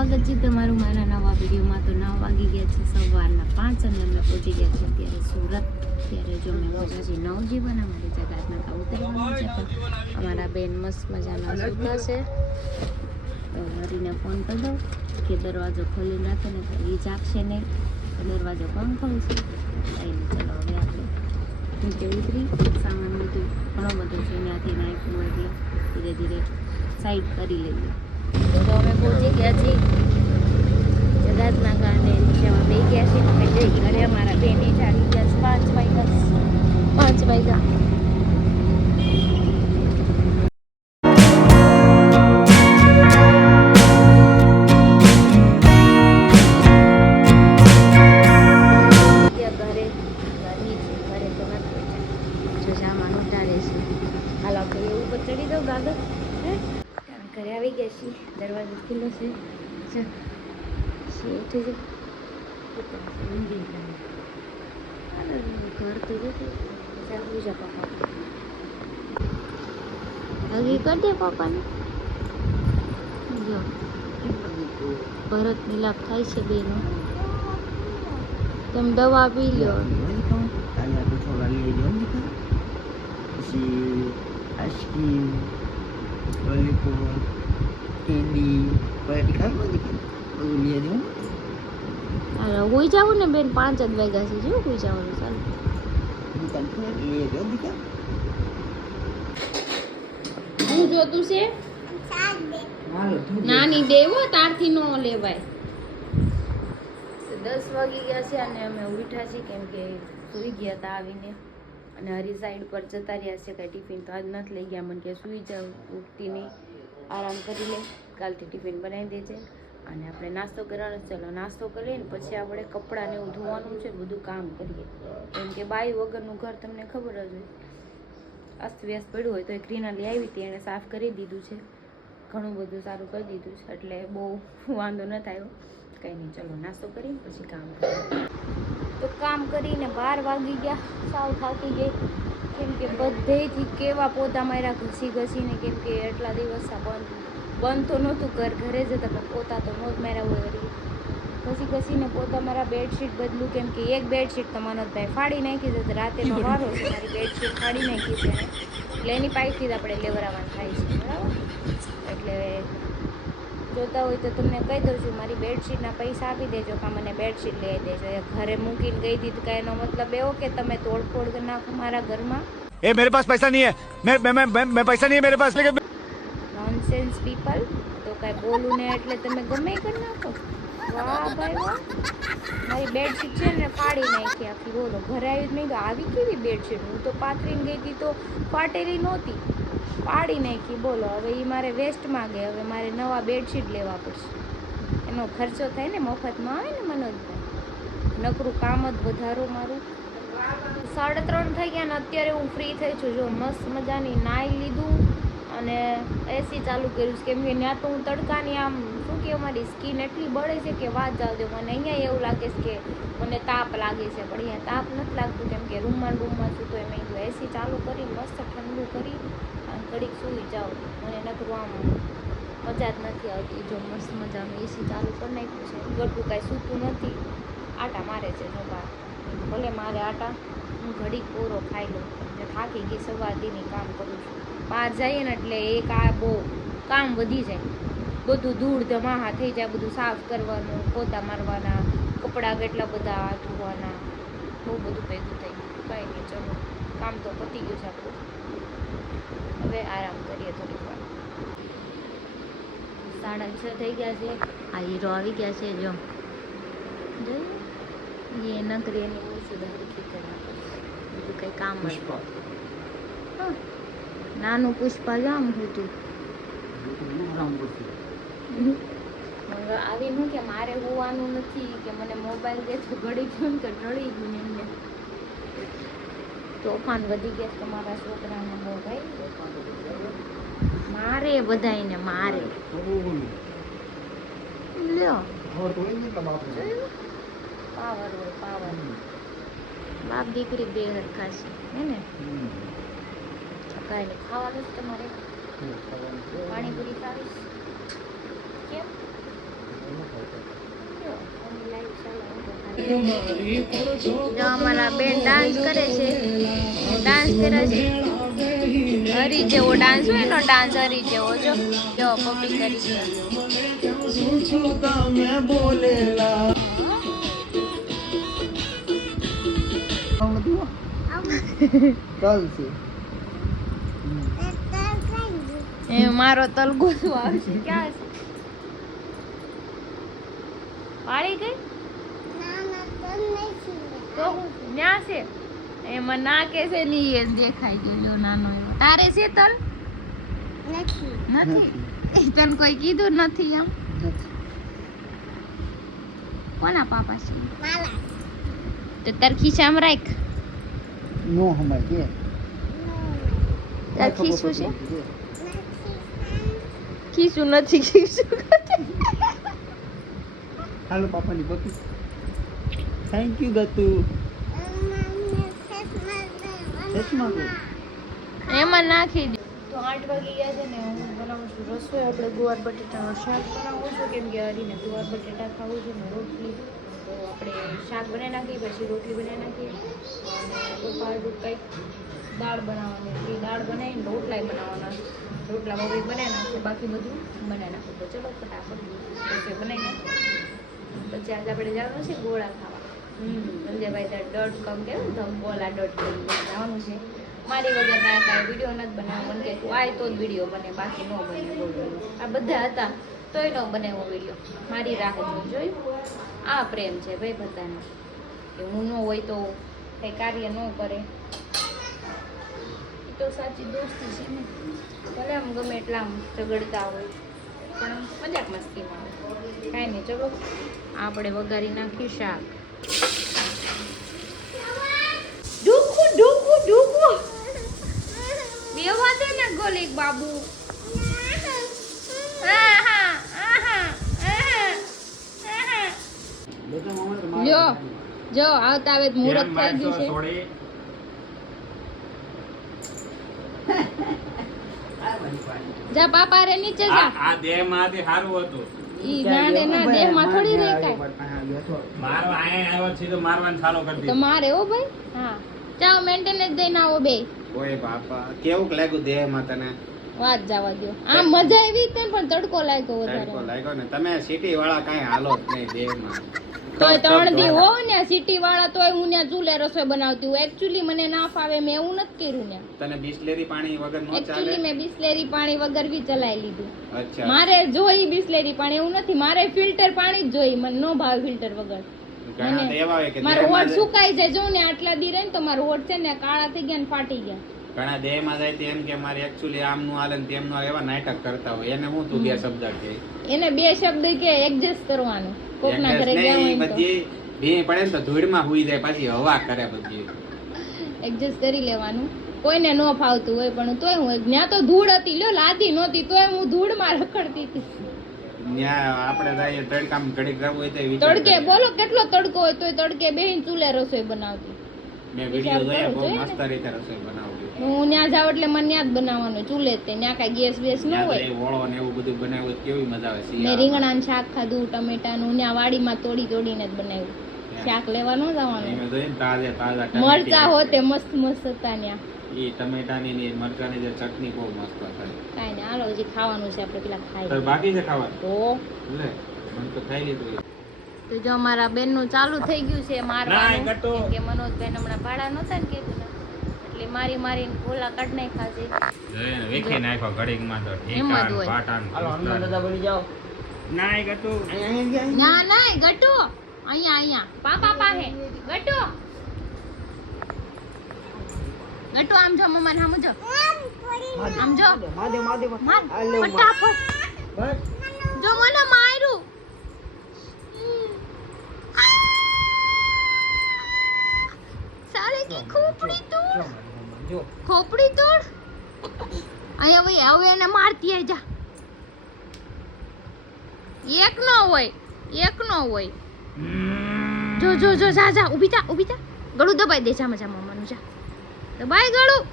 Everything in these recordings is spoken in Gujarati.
સ્વાગત છે તમારું મારા નવા વિડીયોમાં. તો 9 વાગી ગયા છે સવારના 5 અને અમે પહોંચી ગયા છે ત્યારે સુરત. ત્યારે જો મેં પહોંચ્યા છીએ નવજીવન, અમારી જગાતના કા ઉતરવાનું છે. પણ અમારા બેન મસ્ત મજાના સૂતા છે. તો હરીને ફોન કરી દઉં કે દરવાજો ખોલી નાખે ને એ જાગશે નહીં, દરવાજો કોણ ખોલશે. કંઈ ચલો હવે આપણે નીચે ઉતરી. સામાન બધું ઘણો બધો છે ત્યાંથી નાખ્યું એટલે ધીરે ધીરે સાઈડ કરી લઈએ. તો અમે પહોંચી ગયા છીએ જગાતના કારણે નીચેમાં બે ગયા છીએ. અમે જઈ ઘરે અમારા બેને ચાલી ગયા 5 વાગ્યા. ચડી દો ગાગર. ઘરે આવી ગયા છીએ, દરવાજો ખુલ્લો છે. ઘર તો જો પપ્પા હગી કરી દે પપ્પાને. જો ભરત મિલાપ થાય છે બેનો. તમે દવા પી લો. આઈસ્ક્રીમ, લોલીપોપ, કેન્ડી બધું ખાવાનું બધું લઈ દેવું. અરે હોઈ જાવ ને બેન, 5 જ વાગ્યા છે. જો હોઈ જવાનું ચાલુ. હું જોતું છે નાની દેવો તારથી નો લેવાય. 10 વાગી ગયા છે અને અમે ઉઠ્યા છીએ કેમ કે સુઈ ગયા હતા આવીને. અને હરી સાઈડ પર જતા રહ્યા છે. કાંઈ ટિફિન તો આજ નથી લઈ ગયા. મને કે સુઈ જાવ, ઉઠતી નહીં, આરામ કરી લે, કાલથી ટિફિન બનાવી દેજે. અને આપણે નાસ્તો કરવાનો. ચલો નાસ્તો કરીએ ને પછી આપણે કપડાને એવું ધોવાનું છે, બધું કામ કરીએ. કેમ કે બાઈ વગરનું ઘર તમને ખબર જ હોય, અસ્તવ્યસ્ત પડ્યું હોય. તો એક રીનાલી આવી હતી, એણે સાફ કરી દીધું છે, ઘણું બધું સારું કરી દીધું છે, એટલે બહુ વાંધો ન થાય. કંઈ નહીં, ચલો નાસ્તો કરીને પછી કામ કરીએ. તો કામ કરીને 12 વાગી ગયા. સાવ થાકી ગઈ કેમ કે બધેથી કેવા પોતા માર્યા ઘસીને. કેમ કે એટલા દિવસ બંધ તો નહોતું ઘરે જતા, પણ પોતા તો નહોત માર્યા હોય. ઘસીને પોતા મારા. બેડશીટ બદલું કેમ કે એક બેડશીટ તો મનોજભાઈ ફાડી નાખી છે. રાતેનો વારો છે, મારી બેડશીટ ફાડી નાખી છે એટલે એની પાસેથી જ આપણે લેવરાવાનું થાય છે, બરાબર. એટલે જોતા હોય તો તમને કહી દઉં છું, મારી બેડશીટના પૈસા આપી દેજો, કાં મને બેડશીટ લઈ દેજો. એ ઘરે મૂકીને ગઈ હતી તો કાંઈ એનો મતલબ એવો કે તમે તોડફોડ કરી નાખો મારા ઘરમાં. ए मेरे पास पैसा नहीं है, मैं पैसा नहीं है मेरे पास. लेकिन નોનસેન્સ પીપલ. તો કાંઈ બોલું ને એટલે તમે ગમે કરી નાખો. વાહ ભાઈ વાહ. મારી બેડશીટ છે ને ફાડી નાખી આખી. બોલો, ઘરે આવી નહીં તો આવી કેવી બેડશીટ. હું તો પાથરીને ગઈ હતી તો ફાટેલી નહોતી, પાડી નાખી. બોલો, હવે એ મારે વેસ્ટમાં ગઈ. હવે મારે નવા બેડશીટ લેવા પડશે. એનો ખર્ચો થાય ને, મફતમાં આવે ને મનોજભાઈ. નકરું કામ જ વધારો મારું. 3:30 થઈ ગયા ને અત્યારે હું ફ્રી થઈ છું. જો મસ્ત મજાની નાઈ લીધું અને એસી ચાલુ કર્યું છે. કેમ કે ત્યાં તો હું તડકાની આમ શું કહેવાય, મારી સ્કિન એટલી બળે છે કે વાત જાવ દો. મને અહીંયા એવું લાગે છે કે મને તાપ લાગે છે, પણ અહીંયા તાપ નથી લાગતું કેમ કે રૂમમાં છું. તો મેં કીધું એસી ચાલુ કરી મસ્ત ઠંડુ કરી અને ઘડીક સૂઈ જાઉં. મને નકરું આમ મજા જ નથી આવતી. જો મસ્ત મજાનું એસી ચાલુ કરી નાખ્યું છે. ગટું કાંઈ સૂતું નથી, આટા મારે છે. જો બહાર ભલે મારે આટા, હું ઘડીક પૂરો ખાઈ લઉં. જે થાકી ગઈ સવારથી કામ કરું છું. બહાર જઈએ ને એટલે એક આ બહુ કામ વધી જાય. બધું ધૂળ ધમાહા થઈ જાય, બધું સાફ કરવાનું, પોતા મારવાના, કપડાં કેટલા બધા ધોવાના, બહુ બધું ભેગું થઈ ગયું. કાંઈ નહીં, ચલો કામ તો પતી ગયું છે આપણું. હવે આરામ કરીએ થોડીક વાર. 6:30 થઈ ગયા છે. આ હીરો આવી ગયા છે. જો જોયું, એ નકરી એની બહુ સુધારી કરવા પડશે. બીજું કંઈ કામ પુષ્પા. હા, નાનું પુષ્પા જામ હતું. હવે આવી હું કે મારે હોવાનું નથી કે મને મોબાઈલ દે તો ઘડી ગયું કે રડી ગયું એમને. તોફાન વધી ગયા તમારા છોકરાને બહુ ભાઈ. મારે બધાને મારે લ્યો. પાવર હોય પાવર. બાપ દીકરી બે હરખા છે હે ને. કાંઈ નહીં, ખાવાનું જ તમારે. પાણીપુરી ખાવીશ કેમ? જો અમારા બેન ડાન્સ કરે છે, ડાન્સ કરે છે હરી જેવો ડાન્સ હોય એનો ડાન્સ હરી જેવો. જો પબ્લિક કરી છે. એ મારો તલ ગોતું આવશે. ક્યાં છે? પાડી ગઈ તો ન્યા છે એમાં નાકે છે ની એ દેખાઈ ગયો નાનો એવો. તારે છે તલ? નથી. તને કોઈ કીધું નથી એમ? કોના પાપા છે? તો તાર ખીચામાં રાખ. નો હમાય કે તાર ખીચું છે? ખીચું નથી. ખીચું હાલો પાપાની બકી. થેન્ક યુ ગતુ. એમાં નાખી દે. તો 8 વાગી ગયા છે ને હું બનાવું છું રસોઈ. આપણે ગુવાર બટેટાનું શાક બનાવવું છું કેમ કે હરીને ગુવાર બટેટા ખાવું છે ને રોટલી. તો આપણે શાક બનાવી નાખીએ પછી રોટલી બનાવી નાખીએ અને પપ્પા કંઈક દાળ બનાવવાની હતી. દાળ બનાવીને રોટલાય બનાવવાના. રોટલા મમ્મી બનાવી નાખશે, બાકી બધું બનાવી નાખું. તો ચલો ફટાફટ રસોઈ બનાવી નાખીએ. પછી આજે આપણે જવાનું છે ગોળા ખાવા. સંજયભાઈ.com કેવું ધમગોલા.com જવાનું છે. મારી વગર ના કાંઈ વિડીયો નથી બનાવવો. મને કે તું આય તો જ વિડીયો બને, બાકી ન બને. આ બધા હતા તોય ન બનાવ્યો વિડીયો. મારી રાહ જોઈ. આ પ્રેમ છે ભાઈ બધાનો, કે હું ન હોય તો કંઈ કાર્ય ન કરે. એ તો સાચી દોસ્તી છે ને. ભલે આમ ગમે એટલા આમ ઝઘડતા હોય પણ મજાક મસ્તીમાં હોય. કાંઈ નહીં, ચલો આપણે વઘારી નાખ્યું શાક. ઢુકુ ઢુકુ ઢુકુ બેવા દે ને ગોલીક બાબુ. જો જો આવતા આવે મુહૂર્ત થઈ ગયું છે. જા પાપા રે નીચે જા. આ દેહ માંથી સારું હતું. ઈ ગાંડે ના દેહ માં થોડી રહી કાય. મારવા આયા આવ્યો છે તો મારવાનું ચાલુ કરી તો દીધું. મારે હો ભાઈ. હા જાઓ મેન્ટેનન્સ દઈને આવો બે. ઓય બાપા કેવું લાગ્યું દેહ માં તને? વાત જવા દો. આમ મજા આવી તને પણ તડકો લાગ્યો વધારે. તડકો લાગ્યો ને. તમે સિટી વાળા કાંઈ હાલો જ નહીં દેહ માં. તોય 3 દી હોવ ને સિટી વાળા તોય હું ત્યાં ચૂલે રસોઈ બનાવતી હું. એકચ્યુઅલી મને ના ફાવે, મેં એવું નથી કર્યું ને. તને બિસ્લેરી પાણી વગર નો ચાલે? એકચ્યુઅલી મેં બિસ્લેરી પાણી વગર બી ચલાવી લીધું. અચ્છા. મારે જોઈ બિસ્લેરી પાણી એવું નથી. મારે ફિલ્ટર પાણી જ જોઈ. મને નો ભાવે ફિલ્ટર વગર. ઘણા તો એવા હોય કે મારો દેહમાં હોઠ સુકાઈ જાય. જો ને આટલા દી રહે ને તો મારો હોઠ છે ને કાળા થઈ ગયા ને ફાટી ગયા. ઘણા દેહ માં જાય તો એમ કે મારે એકચ્યુઅલી આમ નું હાલે ને તેમ નું એવા નાટક કરતા હોય. એને હું તું બે શબ્દ કે એને 2 શબ્દ કે એડજસ્ટ કરવાનું. કોકના ઘરે ગયા હોય ને તો બધી ભી પડે ને તો ધૂળમાં હુઈ જાય, પાછી હવા કરે બધી. એડજસ્ટ કરી લેવાનું. કોઈને ન ફાવતું હોય પણ તોય હું ત્યાં તો ધૂળ હતી લ્યો, લાદી નહોતી તોય હું ધૂળમાં રખડતી હતી. ત્યાં આપણે જઈએ તડકામાં ઘડીક રહેવું હોય તો વિચાર તડકે કરીએ. બોલો કેટલો તડકો હોય તોય તડકે બેહીને ચૂલે રસોઈ બનાવતી. મેં વિડીયો જોયા બહુ જોઈએ ને. મસ્ત રીતે રસોઈ બનાવવી. હું ત્યાં જાવ એટલે મને ત્યાં જ બનાવવાનું ચૂલે જ તે. ત્યાં કાંઈ ગેસ બેસ ન ત્યાં તો હોય. એ ઓળો ને એવું બધું બનાવ્યું હોય તો કેવી મજા આવે. મેં શિયાળામાં. રીંગણાનું શાક ખાધું, ટમેટાનું. ત્યાં વાડીમાં તોડીને જ બનાવ્યું. શાક લેવા ન જવાનું. એમાં જોઈએ ને તાજા તાજા મરચા ટમેટી. હોતે મસ્ત મસ્ત હતા ત્યાં. ઈ ટમેટાની ને મરચાની જે ચટણી બહુ મસ્ત થાય. કાંઈ નહીં, હાલો હજી ખાવાનું છે આપણે પેલા તો ખાઈ. બાકી છે ખાવાનું? તો લે મને તો ખાઈ લીધું. તો જો અમારા બેનનું ચાલુ થઈ ગયું છે મારવાનું. ના, ગટ્ટુ. કેમ કે મનોજભાઈ હમણાં ભાડા નહોતા ને કીધું ને એટલે મારીને ભોલા કાઢ નાખ્યા છે. જોઈને વેખી નાખો ઘડીકમાં તો એમ જ ઠીકાણ હોય. પાટાણ હાલો હનુમાન દાદા બની જાઓ. ના એ ગટુ અહીંયા ના ના ગટુ અહીંયા પાપા પાસે ગટુ આમ જો મમ્મા ને આમ જો આમ જો મહાદેવ મહાદેવ ફટાફટ બસ જો મને માર્યું. સાલે કી ખોપડી તોડ, જો ખોપડી તોડ. અહીંયા ભાઈ હવે એને મારતી આઈ જા. એક નો હોય. જો જા ઊભી થા ગળું દબાઈ દે. જા મામાનું જા દબાઈ ગળું.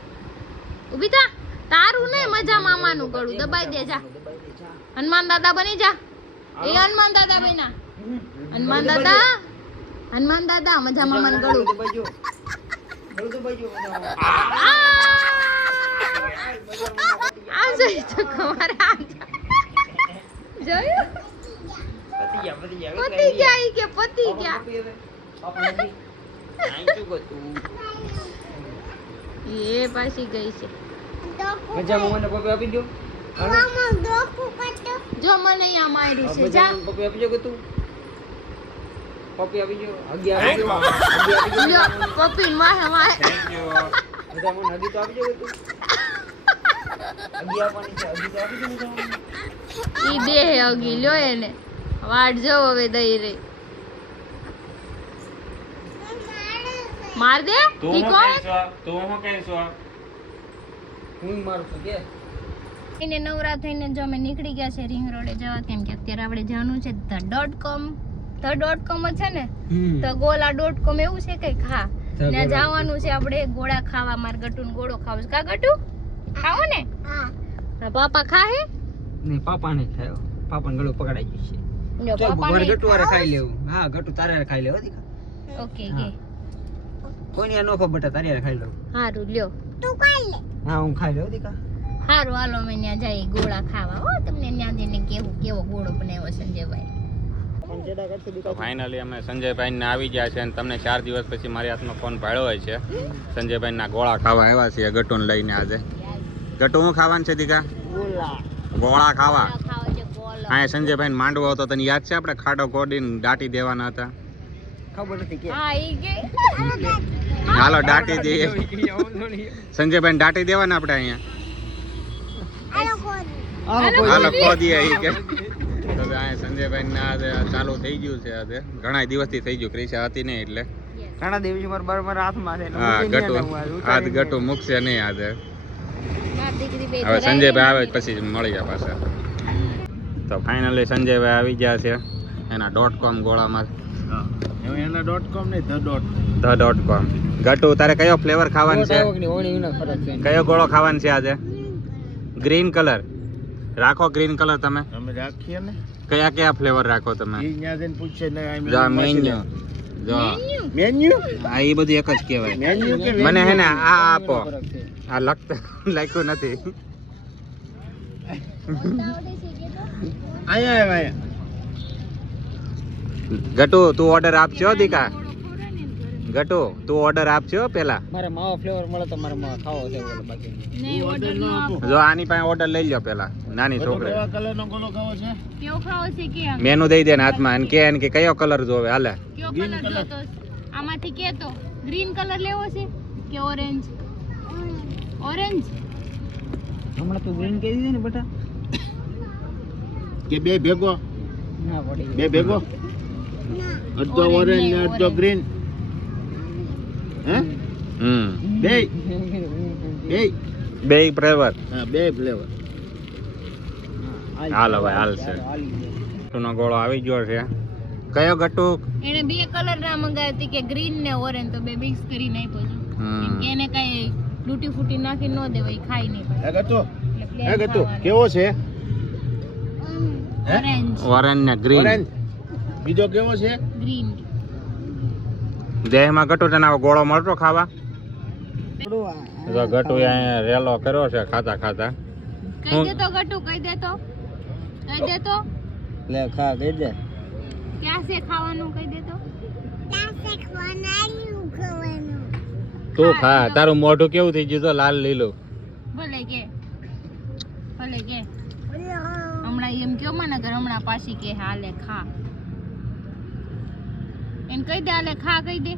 ઊભી થા. તારું નહીં મજા મામાનું ગળું દબાઈ દે. જા હનુમાન દાદા બની જા. એ હનુમાન દાદા બન્યા. હનુમાન દાદા, હનુમાન દાદા મજામાં મને ગળું. આ જોઈ તો કુમાર આ જોયું પતિ ગયા કે પતિ ગયા એ પાછી ગઈ છે. જો મને અહીંયા મારી છે જા લ્યો પપ્પી માહે માહે ઈ દે હે અગી લ્યો એને વાટ જો હવે દઈ રહી માર દે ઈ કોણ એને નવરા થઈને જો અમે નીકળી ગયા છે રિંગ રોડે જવા કેમ કે અત્યારે આપણે જવાનું છે .com છે ને તો gola.com એવું છે કઈક હા ત્યાં જવાનું છે આપણે ગોળા ખાવા માર ગટુન ગોળો ખાવો છે કા ગટુ ખાવો ને હા પાપા ખાહે નહીં પાપા ને ખાયો પાપા ને ગળું પકડાઈ ગયું છે જો પાપા ને ગટુ વારે ખાઈ લેવું હા ગટુ તારે ખાઈ લેવો દીકા ઓકે કે કોઈની અનોખો બટા તારે ખાઈ લેવું હારું લ્યો તું ખાઈ લે હા હું ખાઈ લેવું દીકા હારું હાલો અમે ત્યાં જઈએ ગોળા ખાવા હો તમને ત્યાં જઈને કેવો ગોળો બનાવ્યો સંજયભાઈ. તો ફાઇનલી અમે સંજયભાઈ ને આવી ગયા છે અને તમને 4 દિવસ પછી મારી હાથમાં ફોન પાડ્યો હોય છે. સંજયભાઈ ના ગોળા ખાવા આવ્યા છે ગટુને લઈને આજે. ગટુ હું ખાવાનું છે દીકા? ગોળા ખાવા. હા સંજયભાઈ ને માંડવો હતો તને યાદ છે આપણે ખાડો કોડીને દાટી દેવાના હતા. ખબર નથી કે હા ઈ કે હાલો દાટી દઈએ. સંજયભાઈ ને દાટી દેવાના આપણે અહીંયા. હાલો ખોદીએ ઈ કે તો સંજયભાઈ ના ચાલુ થઈ ગયું છે આજે ઘણા દિવસથી થઈ ગયું ક્રિશા હતી ને એટલે ઘણા દિવસ મારા હાથમાં છે હા ગટુ આજ ગટુ મૂકશે નહીં આજે હવે સંજયભાઈ આવે પછી મળી જાય પાછા. તો ફાઇનલી સંજયભાઈ આવી ગયા છે એના .com ગોળામાં એના .com નહીં .com. ગટુ તારે કયો ફ્લેવર ખાવાનું છે? કયો ગોળો ખાવાનો છે આજે? ગ્રીન કલર રાખો. ગ્રીન કલર તમે અમે રાખીએ ને કયા કયા ફ્લેવર રાખો તમે? ઈ ન્યા જઈને પૂછે ને જો મેન્યુ જો મેન્યુ આ એ બધું એક જ કહેવાય. મેન્યુ કે મને હે ને આ આપો આ લખ્યું નથી. આયા ગટુ તું ઓર્ડર આપજો દીકા. ગટુ તું ઓર્ડર આપજો પેલા. મારે માવો ફ્લેવર મળે તો મારે માવો ખાવો છે બોલો બાકી નહીં ઓર્ડર નો આપો જો આની પાસે ઓર્ડર લઈ લ્યો પેલા નાની છોકરી. કયા કલર નો ગોળો ખાવો છે? કેવો ખાવો છે કે મેનુ દઈ દે ને હાથમાં અને કે એને કે કયો કલર જોવે હાલે. કેવો કલર જોતો આમાંથી કે તો ગ્રીન કલર લેવો છે કે ઓરેન્જ? ઓરેન્જ હમણાં તું ગ્રીન કહી દીધી ને બેટા કે બે ભેગો ના પડી બે ભેગો અડધો ઓરેન્જ ને અડધો ગ્રીન હે બે બે ફ્લેવર. હા બે ફ્લેવર હાલો ભાઈ હાલશે. ગટુનો ગોળો આવી ગયો છે. કયો ગટુ? એને બે કલર ના મંગાવી હતી કે ગ્રીન ને ઓરેન્જ તો બે મિક્સ કરી નાખ્યો છે કેમ કે એને કઈ લૂટી ફૂટી નાખી ન દેવાય ખાઈ નહીં હે ગટુ કેવો છે? ઓરેન્જ ઓરેન્જ ને ગ્રીન. ઓરેન્જ બીજો કેવો છે? ગ્રીન દેહમાં ગટુ તને આવો ગોળો મળતો ખાવા? જો ગટુ અહીંયા રેલો કર્યો છે ખાતા ખાતા. કહી દે તો ગટુ કહી દે તો લે ખા કહી દે ક્યાં છે ખાવાનું કહી દે તો તું ખા. તારું મોઢું કેવું થઈ ગયું તો લાલ લીલું. ભલે કે હમણાં એમ કયો મને કે હમણાં પાછી કે હાલે ખા એને કહી દે હાલે ખા કહી દે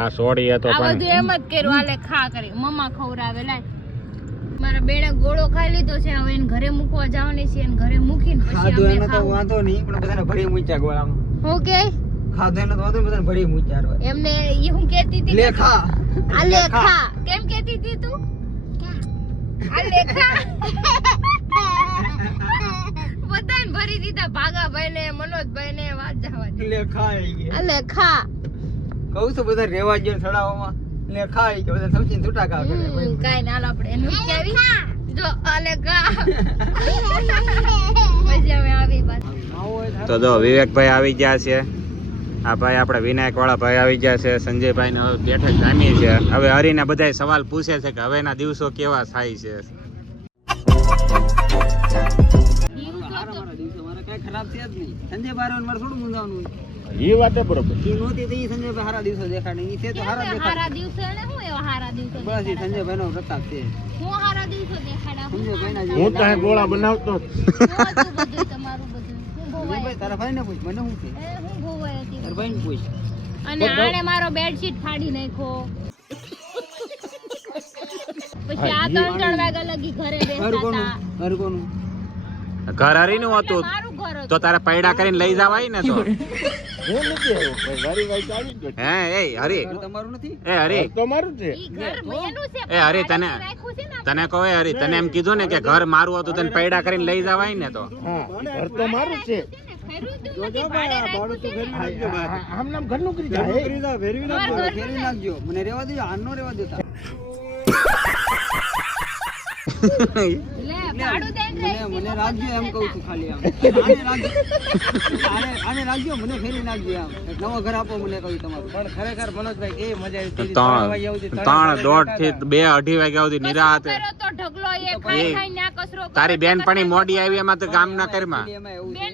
આ સોડી હતો આ પણ બધું એમ જ કર્યું હાલે ખા કરી મમ્મા ખવડાવે લાય મારા બેને ગોળો ખાઈ લીધો છે હવે એને ઘરે મૂકવા જવાની છે એને ઘરે મૂકીને પછી ખાધું અમે એને તો ખાવું વાંધો નહીં પણ બધાને ભરી મૂક્યા ગોળામાં ઓકે ખાધું એને તો વાંધો નહીં બધાને ભરી મૂક્યા એમને એ હું કહેતી હતી લે ખા આ લે ખા કેમ કહેતી હતી તું આ લે ખા બધાને ભરી દીધા ભાગાભાઈ ને મનોજભાઈ ને વાત જવા દે લે ખા આ લે ખા કહું છું બધા રેવા ગયો સડાવવામાં ને ખાઈ કે બધા સમજીને છૂટા કા કરે કાઈ ના આપણે એનું કેવી જો આલે કા પછી અમે આવી પાછા તો જો વિવેકભાઈ આવી ગયા છે, આ ભાઈ આપણે વિનાયક વાળા ભાઈ આવી ગયા છે, સંજયભાઈ ને હવે બેઠક જામી છે. હવે હરીને બધાય સવાલ પૂછે છે કે હવેના દિવસો કેવા થાય છે. મારા કઈ ખરાબ છે જ નહીં. સંજય બારવન મારે થોડું મૂંઝાવાનું એ વાત બરોબર. ઈ નહોતી તો ઈ સંજયભાઈ હારા દિવસો દેખાડે, ઈ છે તો હારા દેખાડે. હારા દિવસો એટલે હું એવા હારા દિવસો બસ ઈ સંજયભાઈનો પ્રતાપ છે. હું હારા દિવસો દેખાડા સંજયભાઈના હું તો ગોળા બનાવતો બધું તમારું બધું હું ભોવાય સંજયભાઈ તારા ભાઈને પૂછ, મને શું છે? હું ભોવાય હતી તારા ભાઈને પૂછ. અને આણે મારો બેડશીટ ફાડી નાખ્યો પછી આ 3 વાગ્યા લગી ઘરે ઘર બેસતા કોનું? હતા ઘર કોનું? ઘર હરીનું હતું મારું ઘર તો તારે પૈડા કરીને લઈ જવાય ને તો. હું નથી આવ્યો ભાઈ, મારી વાઈફ આવી જ નથી. હે એ હરી, ઘર તમારું નથી? એ હરી, તો મારું છે. ઈ ઘર મેનું છે એ હરી તને તને કહો એ હરી, તને એમ કીધું ને કે ઘર મારું હતું તને પૈડા કરીને લઈ જવાય ને તો. હા ઘર તો મારું છે. આમ નામ ઘરનું કરી જાય. ફેરવી નાખજો, મને રહેવા દેજો, આનો રહેવા દેતા. મને રાખજો એમ કહું છું ખાલી આમ. આને રાખજો, મને ફેરવી નાખજો આમ. એક નવો ઘર આપો મને કહ્યું તમારું. પણ ખરેખર મનોજભાઈ કેવી મજા આવી. 3:30 થી 2-2:30 વાગ્યા સુધી નિરાત. તારી બેનપણી મોડી આવી એમાં તો કામ ના કરમાં. એમાં એવું છે.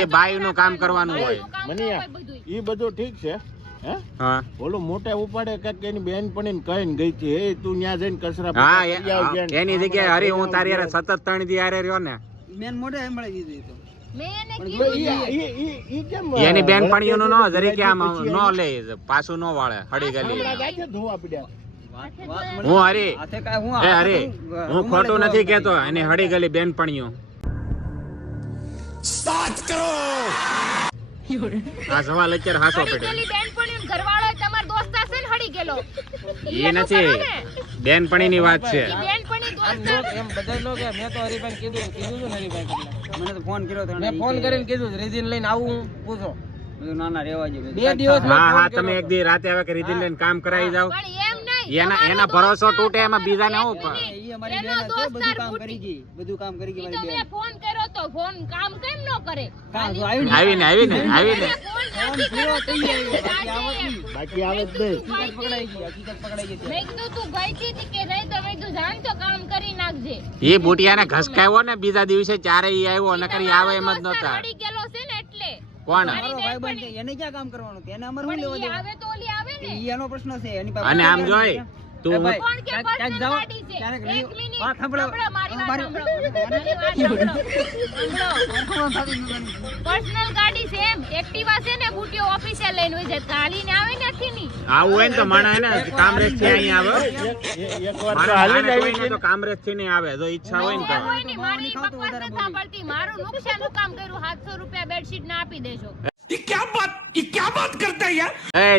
એ બાઈ નું કામ કરવાનું હોય. મનિયા ઈ બધું ઠીક છે. હે હા ઓલો મોટા ઉપાડે કાક એની બેનપણીને કહીને ગઈ છે, એ તું ન્યા જઈને કચરા હા પોતા કરી આવજે ને. એની જગ્યાએ હરી હું તારી હારે સતત 3 દી હારે રહ્યો ને. મેન મોઢે સંભળાઈ દીધું ઈ તો. ઈ કેમ એની બેનપણીઓનું નો જરીકે આમ નો લે, પાછું નો વાળે હળી ગલી. હમણાં ગાજે ધોવા પડ્યા. વાત મને હું હરી, હાથે કાંઈ હું એ હરી, હું ખોટું નથી કેતો. એની હળી ગલી બેનપણીઓ આ સવાલ અત્યારે હાસો પડ્યો. એ નથી બેનપણીની વાત છે. મને તો ફોન કર્યો તો મેં ફોન કરીને કીધું રીઝન લઈને આવું હું પૂછો બધું નાના રહેવા દે. 2 દિવસ હા હા તમે એક દી રાતે આવે કે રીધિન લઈને કામ કરાવી જાવ. એના ભરોસો તૂટે એમાં બીજાને હું ઈ અમારી બેન છે, બધું કામ કરી ગઈ, બધું કામ કરી ગઈ મારી બેન. ફોન કર્યો તો ફોન કામ કેમ ન કરે કાં તો આવ્યું ને? આવીને ફોન કર્યો તો ઈ આવ્યો, બાકી આવત નહીં. બાકી આવે જ નહીં. હકીકત પકડાઈ ગઈ, હકીકત પકડાઈ ગઈ. મેં કીધું તું ગઈ હતી કે રહી તો મેં કીધું જાણ તો કામ કરી નાખજે એ બુટિયાને ઘસકાવ્યો ને બીજા દિવસે ચારે ઈ આવ્યો નકર ઈ આવે એમ જ નતા. પડી ગયેલો છે ને એટલે કોણ? મારો ભાઈબંધ છે, એને ક્યાં કામ કરવાનું છે? એને અમારે શું લેવા ઈ દેવા? આવે તો ઓલી આવે ને ઈ એનો પ્રશ્ન છે, એની પાસે અને આમ જોઈ તું એ ભાઈ, કોણ કે ક્યાંક personal જાઓ, ગાડી છે? ક્યારેક એક નહીં. મિનિટ, વાત સાંભળો. સાંભળો, મારી વાત મારી- સાંભળો. પર્સનલ ગાડી છે એમ એક્ટિવા છે ને બુટીઓ ઓફિસે લઈને હોય છે ચાલીને આવે નથી ની આવું હોય ને તો માણા હે ને કામરેજ થી અહીં આવે. એકવાર તો મારા હાલી જ હાલે આવી કોઈ ને તો કામરેજ થી નહીં આવે જો ઈચ્છા હોય ને તો. કોઈ નહીં, મારી બકવાસ નથી સાંભળતી. મારું નુકસાનનું કામ કર્યું 700 રૂપિયા બેડશીટ ના આપી દેજો એ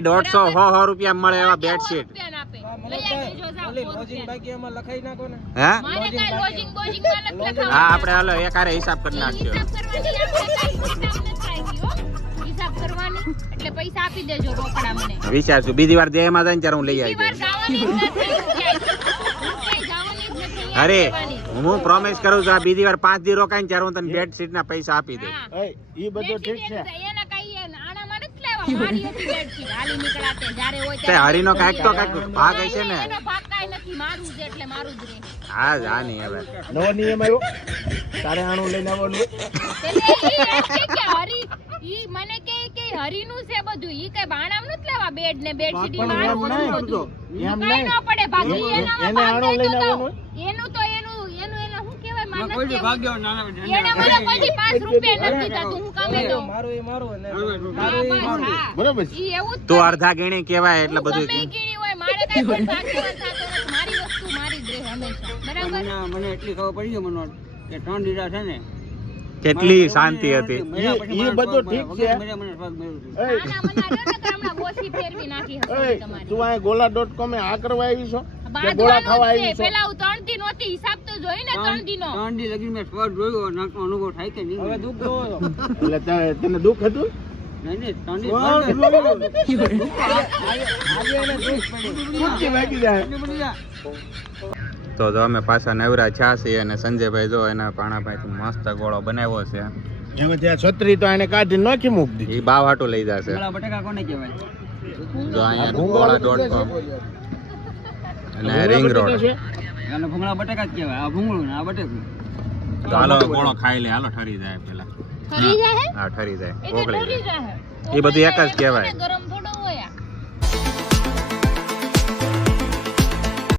150-100 રૂપિયા મળે એવા બેડશીટ. રૂપિયા ના આપે લઈ આવી દેજો જાઓ ઓલી 100 લોજિંગ રૂપિયા. બાકી એમાં લખાઈ નાખો ને હે મારે કાંઈ લોજિંગ બોજિંગ માં નથી લખાવવાનું. હા આપણે હાલો એકારે હિસાબ કરી નાખ્યો. હિસાબ કરવાની આપણે કાંઈ સિસ્ટમ નથી રાખી હો. હિસાબ કરવાની એટલે પૈસા આપી દેજો રોકડા મને વિચારશું બીજી વાર દેહમાં જાય ને ત્યારે હું લઈ બીજી વાર આવી જવાની જ નથી હું ક્યાંય. હું ક્યાંય જવાની જ નથી. અહીંયા અરે રહેવાની. હું પ્રોમિસ કરું છું આ બીજી વાર 5 દી રોકાય ને ત્યારે હું તને બેડશીટ ના પૈસા આપી દઈશ. હા. એ ઈ બધું ઠીક છે. એના કાંઈ આનામાં નથી લેવા. મારી હતી બેડશીટ. હાલી નીકળાતે જ્યારે હોય તે ત્યારે હરીનો કાંઈક તો કાંઈક ભાગ હશે ને. એનો ભાગ કાંઈ નથી. મારું છે એટલે મારું જ રહે. હા જા નહીં હવે નવો નિયમ આવ્યો, તારે આણું લઈને આવવાનું હોય. એટલે ઈ એમ કે હરી ઈ મને કે હરીનું છે બધું. ઈ કઈ બાણામ નથી લેવા બેડ ને બેડશીટ. ઈ પણ મારું એમ બધું નહીં. બધું. એમ કાંઈ નહીં. ન પડે ભાગી એને એનામાં ભાગ આણું લઈને દેતો તો. આવવાનું એનું તો એનું શું કહેવાય માં માનત કોઈ દી કેવું? ભાગ્યો નાના એને મને કોઈ 5 રૂપિયા નથી દીધા. તું હું કામે દઉં? મારું એ મારું ને હા, તારું એ બસ, મારું હા. બરોબર છે. ઈ એવું જ તું કરે. અડધા ગીણી કહેવાય એટલે હું બધું ગમે ઈ ગીણી હોય. મારે કાંઈ કોઈ ભાગ્યવાન થતો નથી. મારી વસ્તુ મારી જ રહે હંમેશા. બરાબર? મને એટલી ખબર પડી ગઈ મનોજ કે 3 દીધા છે ને કેટલી શાંતિ હતી. ઈ બધું ઠીક છે. મને સ્વાદ મળ્યું હતું. એ આના મના રહ્યો ને તો હમણાં ગોસી ફેરવી નાખી હશે એ તમારી. તું આ ગોલા.com એ આ કરવા આવી છો કે ગોળા બાંધવાનો ખાવા જ છે. આવી છો? પેલા હું 3 દી નહોતી. હિસાબ તો જોઈ ને 3 દી નો. 3 દી લગી મેં સ્વાદ જોયો નાકનો અનુભવ થાય કે નહીં? હવે દુઃખ જોવો છો. એટલે તને દુઃખ હતું? નહીં નહીં ઠંડી બની જાય. તો જો અમે પાછા નવરા છા છીએ અને સંજયભાઈ જો એના પાણાભાઈ મસ્ત ગોળો બનાવ્યો છે એમાં ત્યાં છત્રી તો એને કાઢી નાખી મૂકી એ બાવ હાટું લઈ જશે ભૂંગળા બટેકા કોને કહેવાય? જો અહીંયા ગોળા .com અને રિંગ રોડ આને ભૂંગળા બટેકા જ કહેવાય. આ ભૂંગળું ને આ બટેકું. તો હાલો ગોળો ખાઈ લે હાલો ઠરી જાય પેલા હા ઠરી જાય ઓગળી જાય એ બધું એક જ કહેવાય